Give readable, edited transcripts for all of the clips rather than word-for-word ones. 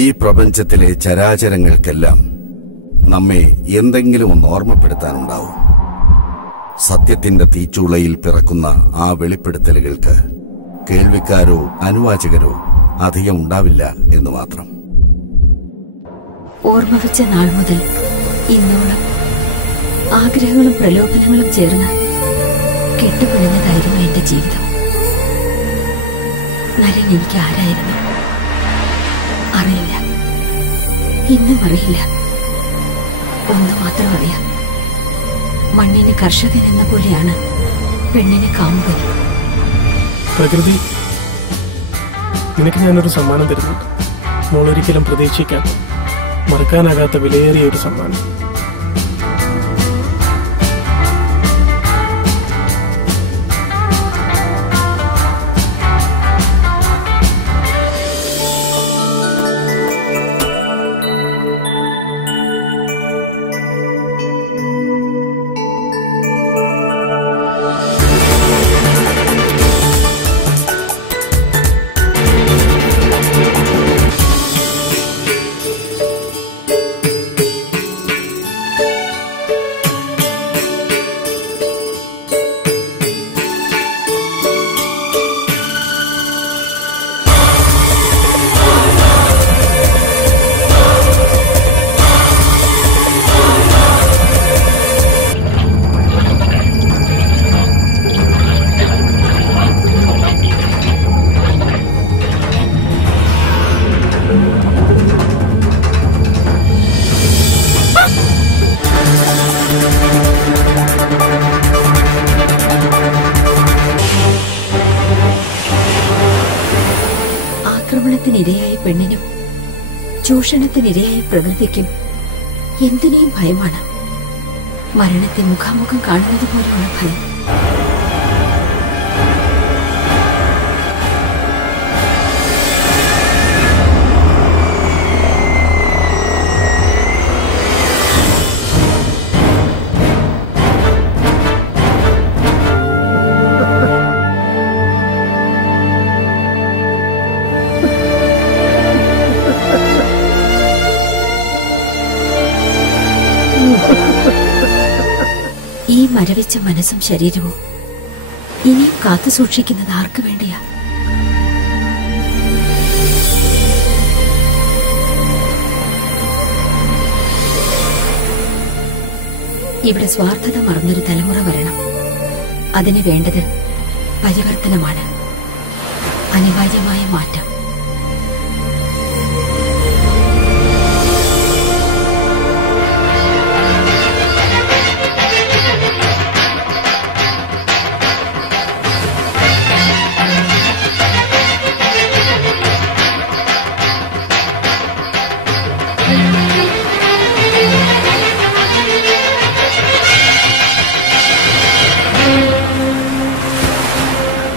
ഈ പ്രപഞ്ചത്തിലെ ചരാചരങ്ങൾക്കെല്ലാം നമ്മെ എന്തെങ്കിലും ഒന്ന് ഓർമ്മപ്പെടുത്താനുണ്ടാവും. സത്യത്തിന്റെ തീച്ചൂളയിൽ പിറക്കുന്ന ആ വെളിപ്പെടുത്തലുകൾക്ക് കേൾവിക്കാരോ അനുവാചകരോ അധികം ഉണ്ടാവില്ല എന്ന് മാത്രം. ഓർമ്മ വെച്ച നാൾ മുതൽ ഇന്നോളം ആഗ്രഹങ്ങളും പ്രലോഭനങ്ങളും ചേർന്ന് കെട്ടുപിണഞ്ഞതായിരുന്നു എന്റെ ജീവിതം. നരൻ എനിക്ക് ആരായിരുന്നു അറിയില്ല, ഇന്നും അറിയില്ല. ഒന്ന് മാത്രം അറിയാം, മണ്ണിന് കർഷകൻ എന്ന പോലെയാണ് പെണ്ണിന് കാമുകൻ. പ്രകൃതി, നിനക്ക് ഞാനൊരു സമ്മാനം തരുന്നുണ്ട്. മോളൊരിക്കലും പ്രതീക്ഷിക്കാൻ മറക്കാനാകാത്ത വിലയേറിയ ഒരു സമ്മാനം. ആക്രമണത്തിനിരയായ പെണ്ണിനും ചൂഷണത്തിനിരയായ പ്രകൃതിക്കും എന്തിനേയും ഭയമാണ്. മരണത്തെ മുഖാമുഖം കാണുന്നത് പോലെയുള്ള ഭയം. ഈ മരവിച്ച മനസ്സും ശരീരവും ഇനിയും കാത്തു സൂക്ഷിക്കുന്നത് ആർക്കു വേണ്ടിയാ? ഇവിടെ സ്വാർത്ഥത മറന്നൊരു തലമുറ വരണം. അതിന് വേണ്ടത് പരിവർത്തനമാണ്, അനിവാര്യമായ മാറ്റം.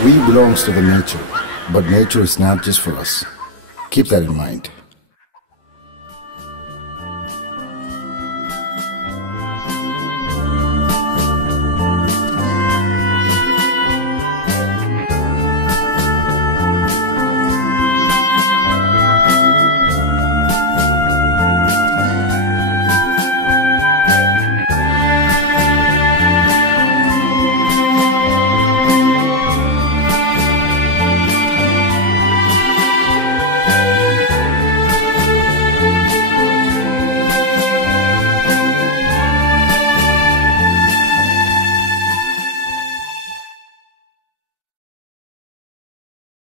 We belongs to the nature, but nature is not just for us. Keep that in mind.